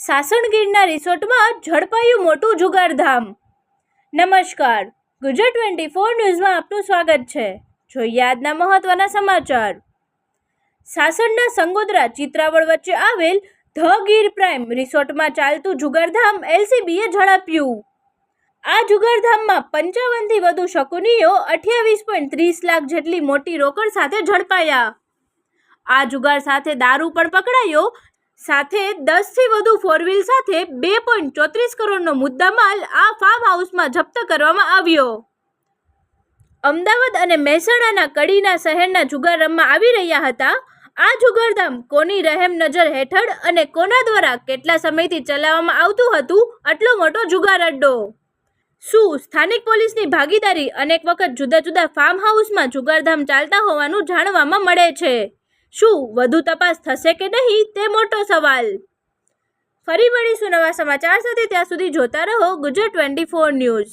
સાસણગીરના રિસોર્ટમાં ઝડપાયું મોટું જુગારધામ। નમસ્કાર, ગુજરાત 24 ન્યૂઝમાં આપનું સ્વાગત છે। જોઈએ આજના મહત્વના સમાચાર। સાસણના સંગોદરા ચિત્રાવળ વચ્ચે આવેલ ધ ગીર પ્રાઇમ રિસોર્ટમાં ચાલતું જુગારધામ એલસીબીએ ઝડપ્યું। આ જુગારધામમાં 55થી વધુ શકુનીઓ 28.30 લાખ જેટલી મોટી રોકડ સાથે ઝડપાયા। આ જુગાર સાથે દારૂ પણ પકડાયો, સાથે 10થી વધુ ફોર વ્હીલ સાથે 2.34 કરોડનો મુદ્દામાલ આ ફાર્મ હાઉસમાં જપ્ત કરવામાં આવ્યો। અમદાવાદ અને મહેસાણાના કડીના શહેરના જુગાર રમવા આવી રહ્યા હતા। આ જુગારધામ કોની રહેમ નજર હેઠળ અને કોના દ્વારા કેટલા સમયથી ચલાવવામાં આવતું હતું આટલો મોટો જુગાર અડ્ડો? શું સ્થાનિક પોલીસની ભાગીદારી? અનેક વખત જુદા જુદા ફાર્મ હાઉસમાં જુગારધામ ચાલતા હોવાનું જાણવામાં મળે છે। શું વધુ તપાસ થશે કે નહીં તે મોટો સવાલ। ફરી મળીશું નવા સમાચાર સાથે, ત્યાં સુધી જોતા રહો ગુજરાત 24 ન્યૂઝ।